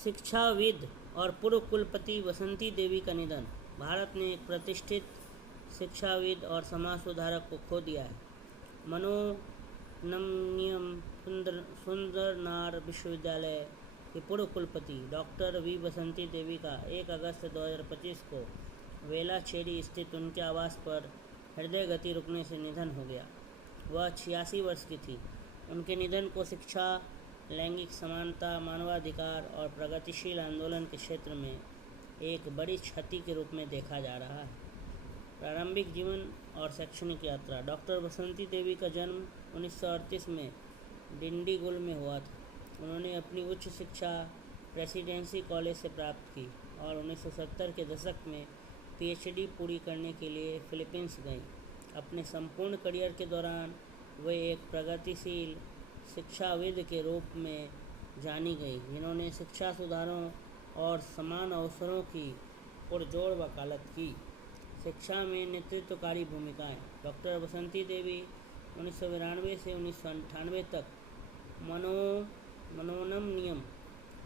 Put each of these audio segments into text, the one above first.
शिक्षाविद और पूर्व कुलपति बसंती देवी का निधन। भारत ने एक प्रतिष्ठित शिक्षाविद और समाज सुधारक को खो दिया है। मनोन्मनीयम सुंदरनार विश्वविद्यालय के पूर्व कुलपति डॉक्टर वी बसंती देवी का 1 अगस्त 2025 को वेलाचेरी स्थित उनके आवास पर हृदय गति रुकने से निधन हो गया। वह 86 वर्ष की थी। उनके निधन को शिक्षा, लैंगिक समानता, मानवाधिकार और प्रगतिशील आंदोलन के क्षेत्र में एक बड़ी क्षति के रूप में देखा जा रहा है। प्रारंभिक जीवन और शैक्षणिक यात्रा। डॉक्टर बसंती देवी का जन्म 1938 में डिंडीगुल में हुआ था। उन्होंने अपनी उच्च शिक्षा प्रेसिडेंसी कॉलेज से प्राप्त की और 1970 के दशक में पीएचडी पूरी करने के लिए फिलीपींस गईं। अपने संपूर्ण करियर के दौरान वे एक प्रगतिशील शिक्षाविद के रूप में जानी गई, जिन्होंने शिक्षा सुधारों और समान अवसरों की पुरजोर वकालत की। शिक्षा में नेतृत्वकारी भूमिकाएं। डॉक्टर बसंती देवी 1992 से 1998 तक मनोन्मनीयम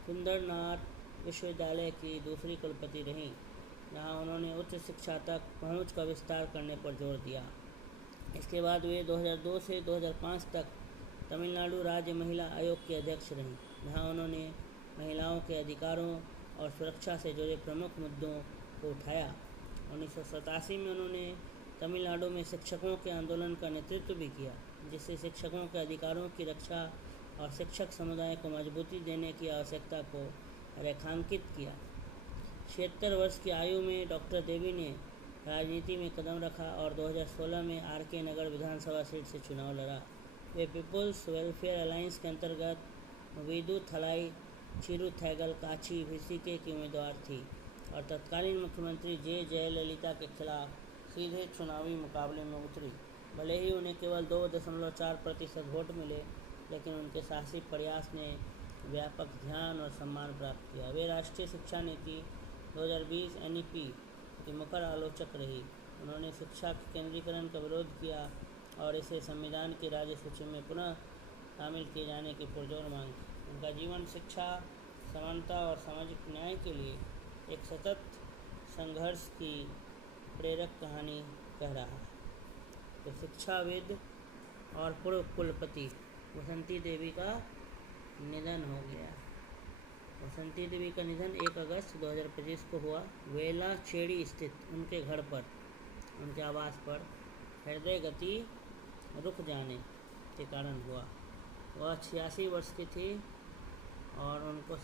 सुंदरनार विश्वविद्यालय की दूसरी कुलपति रहीं, जहां उन्होंने उच्च शिक्षा तक पहुंच का विस्तार करने पर जोर दिया। इसके बाद वे 2002 से 2005 तक तमिलनाडु राज्य महिला आयोग के अध्यक्ष रहीं, जहां उन्होंने महिलाओं के अधिकारों और सुरक्षा से जुड़े प्रमुख मुद्दों को उठाया। 1987 में उन्होंने तमिलनाडु में शिक्षकों के आंदोलन का नेतृत्व भी किया, जिससे शिक्षकों के अधिकारों की रक्षा और शिक्षक समुदाय को मजबूती देने की आवश्यकता को रेखांकित किया। 76 वर्ष की आयु में डॉक्टर देवी ने राजनीति में कदम रखा और 2016 में आरके नगर विधानसभा सीट से चुनाव लड़ा। वे पीपुल्स वेलफेयर अलायंस के अंतर्गत विदुथलाई चिरुथैगल काची वीसीके की उम्मीदवार थी और तत्कालीन मुख्यमंत्री जे जयललिता के खिलाफ सीधे चुनावी मुकाबले में उतरी। भले ही उन्हें केवल 2.4% वोट मिले, लेकिन उनके साहसी प्रयास ने व्यापक ध्यान और सम्मान प्राप्त किया। वे राष्ट्रीय शिक्षा नीति 2020 एनईपी की मुखर आलोचक रही। उन्होंने शिक्षा के केंद्रीकरण का विरोध किया और इसे संविधान की राज्य सूची में पुनः शामिल किए जाने की पुरजोर मांग की। उनका जीवन शिक्षा, समानता और सामाजिक न्याय के लिए एक सतत संघर्ष की प्रेरक कहानी कह रहा है। तो शिक्षाविद और पूर्व कुलपति बसंती देवी का निधन हो गया। बसंती देवी का निधन 1 अगस्त 2025 को हुआ। वेलाचेरी स्थित उनके घर पर, उनके आवास पर हृदय गति रुक जाने के कारण हुआ। वह 86 वर्ष की थी और उनको